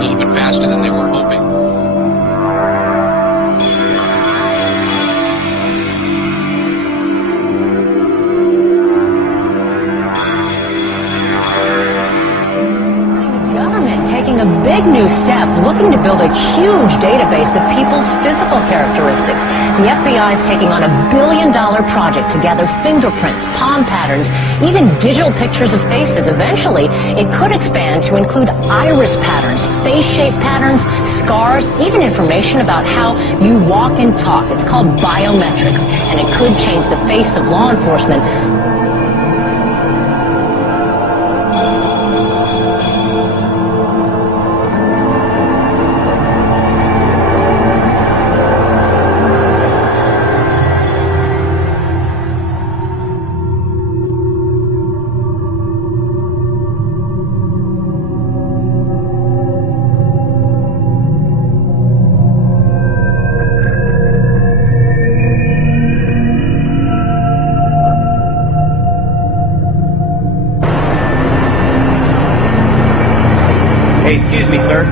a little bit faster than they were hoping. Taking a big new step, looking to build a huge database of people's physical characteristics. The FBI is taking on $1 billion project to gather fingerprints, palm patterns, even digital pictures of faces. Eventually, it could expand to include iris patterns, face shape patterns, scars, even information about how you walk and talk. It's called biometrics, and it could change the face of law enforcement. Hey, excuse me, sir.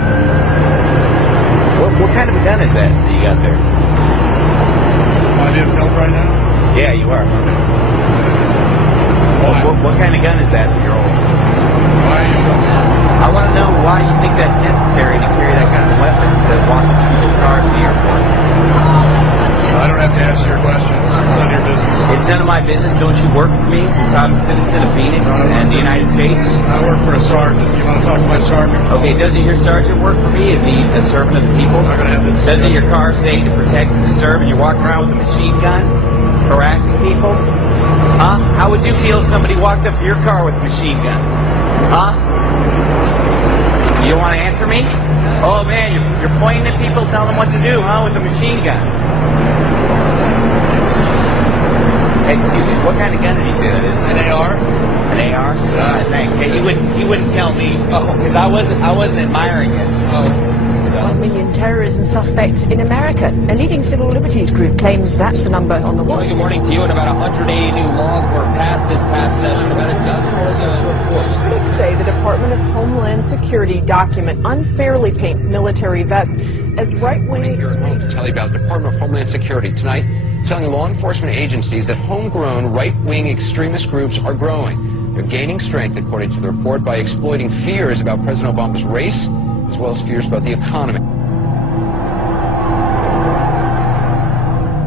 What kind of a gun is that you got there? Am I being filmed right now? Yeah, you are. Why? What kind of gun is that you're holding? Why are you filming? I want to know why you think that's necessary to carry that kind of weapon to walk people's cars to the airport. I don't have to answer your questions. It's none of your business. It's none of my business. Don't you work for me since I'm a citizen of Phoenix and the United States? I work for a sergeant. You want to talk to my sergeant? Okay, doesn't your sergeant work for me? Is he a servant of the people? I'm not going to have this. Doesn't your car say to protect and to serve, and you're walking around with a machine gun, harassing people? Huh? How would you feel if somebody walked up to your car with a machine gun? Huh? You don't want to answer me? Oh man, you're pointing at people, telling them what to do, huh? With a machine gun. Hey, excuse me. What kind of gun did he say that is? An AR? An AR? Thanks. Hey, he wouldn't tell me because I wasn't admiring it. Oh. 1 million terrorism suspects in America. A leading civil liberties group claims that's the number on the watch list. Good morning to you. And about 180 new laws were passed this past session. About a dozen or so. Critics say the Department of Homeland Security document unfairly paints military vets as right-wing extremists. To tell you about the Department of Homeland Security tonight, telling law enforcement agencies that homegrown right-wing extremist groups are growing. They're gaining strength, according to the report, by exploiting fears about President Obama's race, as well as fears about the economy.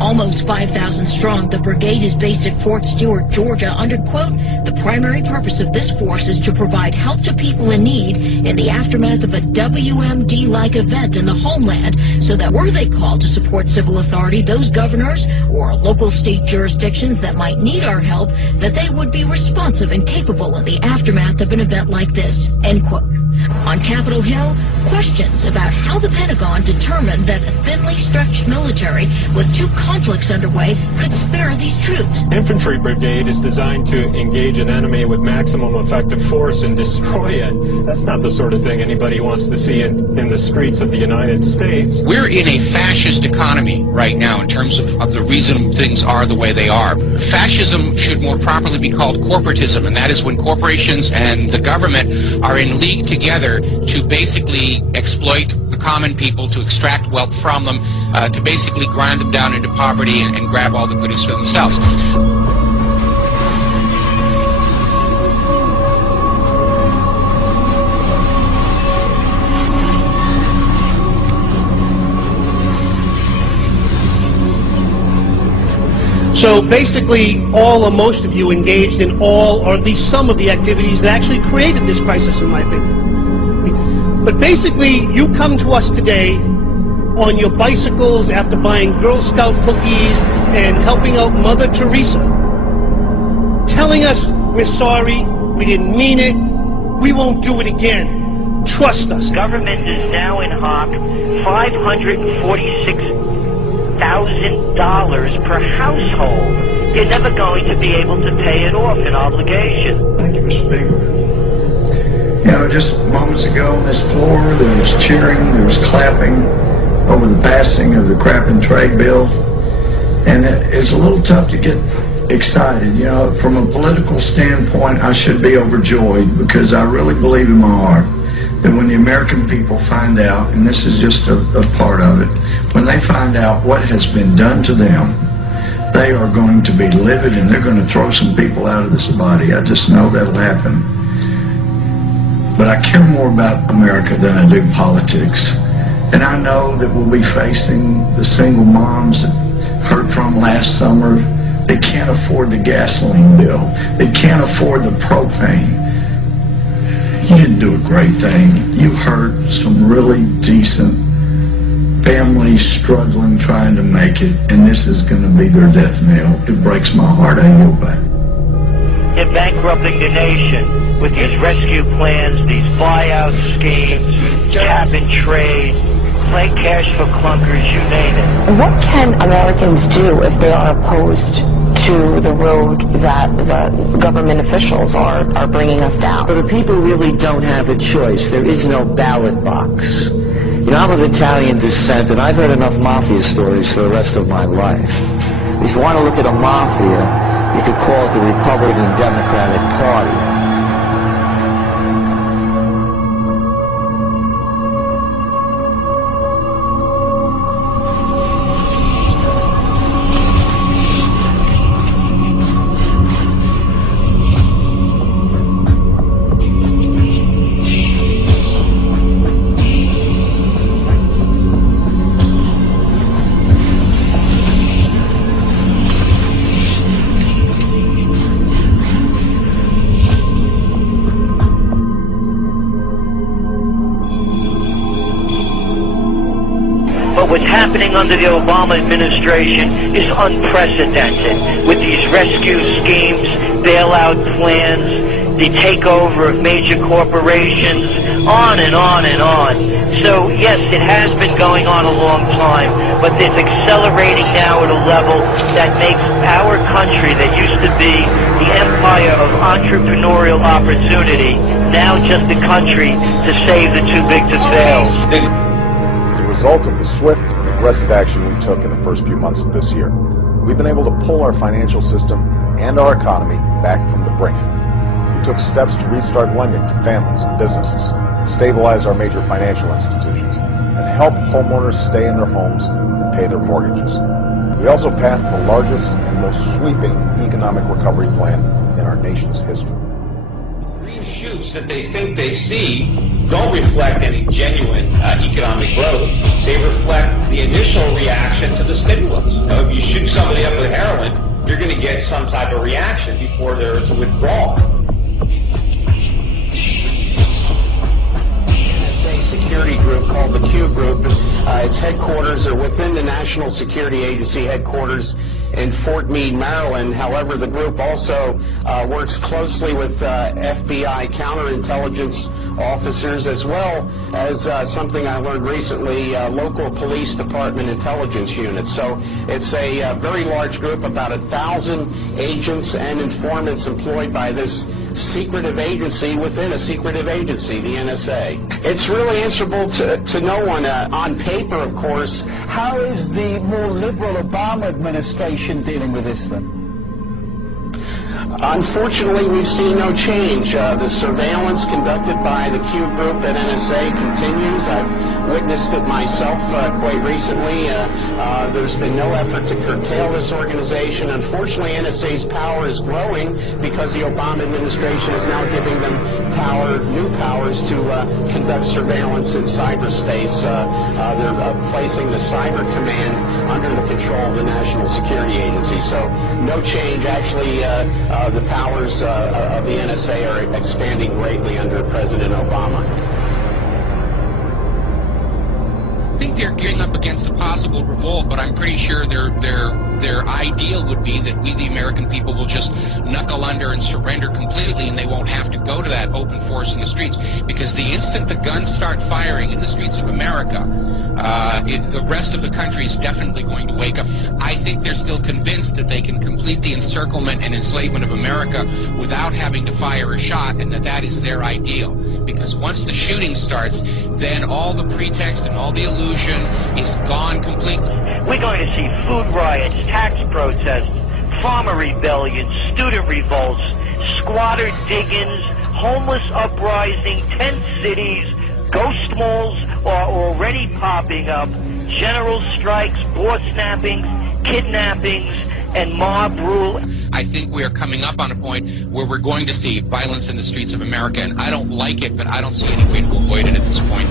Almost 5,000 strong, the brigade is based at Fort Stewart, Georgia, under, quote, the primary purpose of this force is to provide help to people in need in the aftermath of a WMD-like event in the homeland, so that were they called to support civil authority, those governors or local state jurisdictions that might need our help, that they would be responsive and capable in the aftermath of an event like this, end quote. On Capitol Hill, questions about how the Pentagon determined that a thinly stretched military with two conflicts underway could spare these troops. Infantry brigade is designed to engage an enemy with maximum effective force and destroy it. That's not the sort of thing anybody wants to see in the streets of the United States. We're in a fascist economy right now in terms of the reason things are the way they are. Fascism should more properly be called corporatism, and that is when corporations and the government are in league together to basically exploit the common people, to extract wealth from them, to basically grind them down into poverty and grab all the goodies for themselves. So basically, all or most of you engaged in all or at least some of the activities that actually created this crisis, in my opinion. But basically, you come to us today on your bicycles after buying Girl Scout cookies and helping out Mother Teresa, telling us we're sorry, we didn't mean it, we won't do it again. Trust us. Government is now in hock $546,000 per household. You're never going to be able to pay it off in obligation. Thank you, Mr. Speaker. You know, just moments ago on this floor, there was cheering, there was clapping over the passing of the Crap and Trade bill. And it's a little tough to get excited. You know, from a political standpoint, I should be overjoyed because I really believe in my heart that when the American people find out, and this is just a part of it, when they find out what has been done to them, they are going to be livid and they're going to throw some people out of this body. I just know that'll happen. But I care more about America than I do politics. And I know that we'll be facing the single moms that heard from last summer. They can't afford the gasoline bill. They can't afford the propane. You didn't do a great thing. You hurt some really decent families struggling, trying to make it, and this is going to be their death knell. It breaks my heart. I yield back. You're bankrupting the nation with these rescue plans, these buyout schemes, cap and trade, play cash for clunkers, you name it. What can Americans do if they are opposed to the road that the government officials are bringing us down? But the people really don't have a choice. There is no ballot box. You know, I'm of Italian descent, and I've heard enough mafia stories for the rest of my life. If you want to look at a mafia, you could call it the Republican Democratic Party. What's happening under the Obama administration is unprecedented, with these rescue schemes, bailout plans, the takeover of major corporations, on and on and on. So yes, it has been going on a long time, but it's accelerating now at a level that makes our country that used to be the empire of entrepreneurial opportunity now just a country to save the too big to fail. The result of the swift and aggressive action we took in the first few months of this year, we've been able to pull our financial system and our economy back from the brink. We took steps to restart lending to families and businesses, stabilize our major financial institutions, and help homeowners stay in their homes and pay their mortgages. We also passed the largest and most sweeping economic recovery plan in our nation's history. Green shoots that they think they see don't reflect any genuine economic growth. They reflect the initial reaction to the stimulus. You know, if you shoot somebody up with heroin, you're going to get some type of reaction before there's a withdrawal. NSA security group called the Q Group. Its headquarters are within the National Security Agency headquarters in Fort Meade, Maryland. However, the group also works closely with FBI counterintelligence officers, as well as something I learned recently, local police department intelligence units. So it's a very large group, about 1,000 agents and informants employed by this secretive agency within a secretive agency, the NSA. It's really answerable to no one on paper, of course. How is the more liberal Obama administration dealing with this then? Unfortunately, we've seen no change. The surveillance conducted by the Q Group at NSA continues. I've witnessed it myself quite recently. There's been no effort to curtail this organization. Unfortunately, NSA's power is growing because the Obama administration is now giving them new powers to conduct surveillance in cyberspace. They're placing the Cyber Command under the control of the National Security Agency. So no change. Actually, the powers of the NSA are expanding greatly under President Obama. I think they're gearing up against a possible revolt, but I'm pretty sure their ideal would be that we, the American people, will just knuckle under and surrender completely, and they won't have to go to that open force in the streets. Because the instant the guns start firing in the streets of America, the rest of the country is definitely going to wake up. I think they're still convinced that they can complete the encirclement and enslavement of America without having to fire a shot, and that is their ideal. Because once the shooting starts, then all the pretext and all the illusion is gone completely. We're going to see food riots, tax protests, farmer rebellions, student revolts, squatter diggings, homeless uprising, tent cities, Ghost malls are already popping up. General strikes, board snappings, kidnappings, and mob rule. I think we are coming up on a point where we're going to see violence in the streets of America, and I don't like it, but I don't see any way to avoid it at this point.